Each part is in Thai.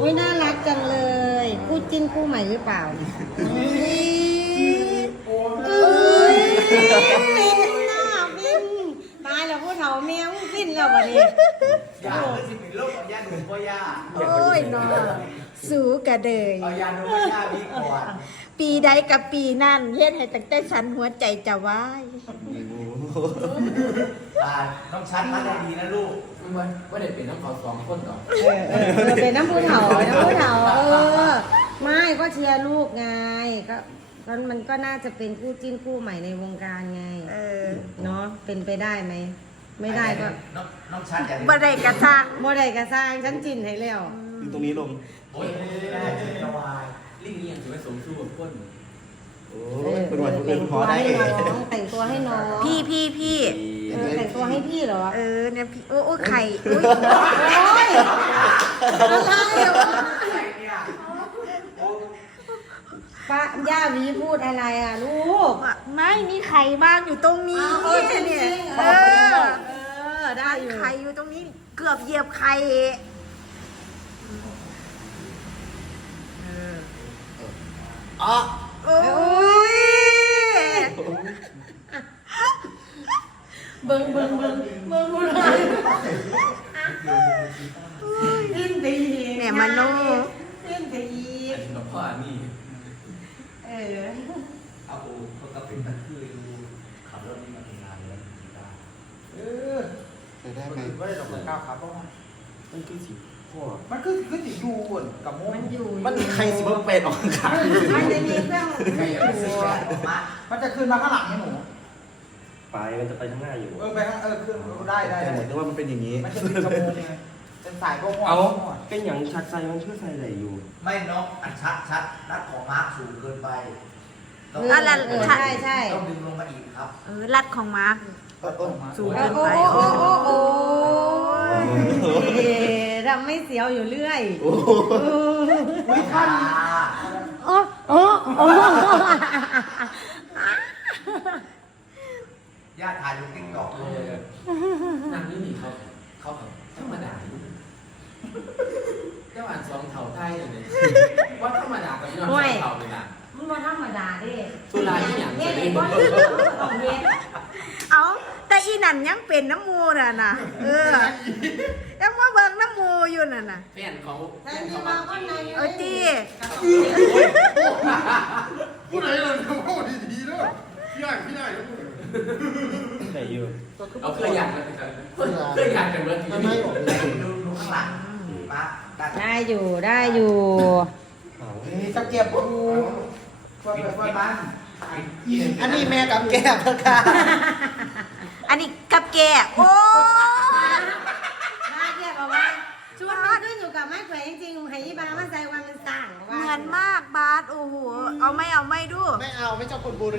อุ้ยน่ารักจังเลยคู่จิ้นคู่ใหม่หรือเปล่าอุ้ยปิ้นหน้าปิ้นตายแล้วพู้เ่าเมียมึงปิ้นแล้ววันนี้ยาสิบปีโลกยาหนุ่มพ่อยาโอ้ยน้องสูกระเดยยาหนุ่มพ่อยาบีกอนปีใดกับปีนั่นเฮ็ดให้ตั้งแต่ชันหัวใจจะวายน้องชัดมาดีนะลูกมัไว่าเด็กเป็นน้องขอสองคนก่อนเป็นน้องผู้เถาน้องผู้เถาเออไม่ก็เชียร์ลูกไงก็มันก็น่าจะเป็นคู่จิ้นคู่ใหม่ในวงการไง เออเนาะเป็นไปได้ไหม ไม่ได้ก็น้องชันจะบดได้กระซังบดได้กระซังฉันจิ้นให้แล้วอยู่ตรงนี้ลงโอ้ยจินตวายลิ้งเงียงถือว่าสมสู้กับคนป็นวันเป็นขอได้น้องแต่งตัวให้น้องพี่พี่พี่แต่งตัวให้พี่เหรอเออเนี่ยพี่โอ้โอ้ไข่อะไรเป้าย่าวีพูดอะไรอ่ะลูกไม่มีไข่บ้างอยู่ตรงนี้เนี่ยเออเออได้ไข่อยู่ตรงนี้เกือบเหยียบไข่ออเออเบิ่งเบิ่งเบิ่งเบิ่งผู้เลยยิ่งดีเนี่ยมันโน่ยิ่งดีหลวงพ่อนี่เออเอาเขาก็เป็นตะคือดูขับรถนี่มาทำงานเลยได้เออแต่ได้ไหมไม่ได้ดอกเบี้ก้าวขาบเพราะว่ามันคือสิ่อมันคือคือสิดูก่อนกับโมมันอยู่ มันใครสิเพิ่มเป็นออ่องใอากซื้อออกมามันจะขึ้นมาข้างหลังให้หนูปมันจะไปข้างหน้าอยู่ เออไปข้างเออเครื่องได้ได้แต่เหมือนถึงว่ามันเป็นอย่างนี้ไม่ใช่เป็นกระโปรงไงเป็นสายก็หอดเป็นอย่างชัดใจมันเชื่อใส่ไหลอยู่ ไม่นอกอันชัดชัดรัดของมาร์คสูงเกินไปต้องต้องดึงลงมาอีกครับเออรัดของมาร์คสูงเกินไปโอ้โหโอ้ทำไม่เสียวอยู่เรื่อยโอ้โหท่าโอ้โอ้โอ้โโอนางนี่มีเขาเขาธรามดาอยู่เจ้าอ่านสองเถาใต้อย่างนี้ว่าธรามดากับนอนสองเถาเลยนะมึงว่าธรามดาดิสุรายอย่างนี้ก็คือของเงเอาแต่อีนันยังเป็นน้ำมูน่ะนะเออยังว่าเบิกน้ำมูอยู่น่ะนะเปลี่ยนเขาแต่นี่มาก็นายเออจีพูดอะไรล่ะยืมเอาเคื่องยางเคื่องยางกันเมื่อกได้อยู่ได้อยู่นี่จะเก็บปูไปไปบ้านอันนี้แม่กับแก่ค่ะ อันนี้กับแก่โอ้ยมาเกียกับว่าชวนมาด้วยอยู่กับไม้แขวนจริงๆให้บาร์มันใจวันมันต่างเหมือนมากบาสโอ้โหเอาไม่เอาไม่ดู ไม่เอาไม่เจ้าคนบูรี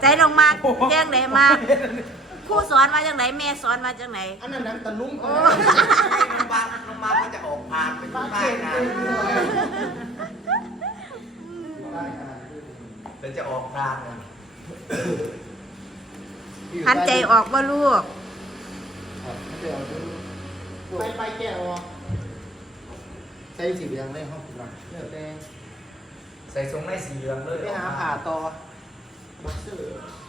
ใจลงมาแจ้งไหนมาคู่สอนมาจากไหนแม่สอนมาจากไหนอันนั้นนังตะลุ่มบ้านลงมาจะออกพานไปที่บ้านนะป็นจะออกพานหันใจออกว่าลูกไปไปแก้วใส่สีเหลืองเลยครังกแใส่ทรงไม่สีเหลืองเลยไปหาผ่าต่อあ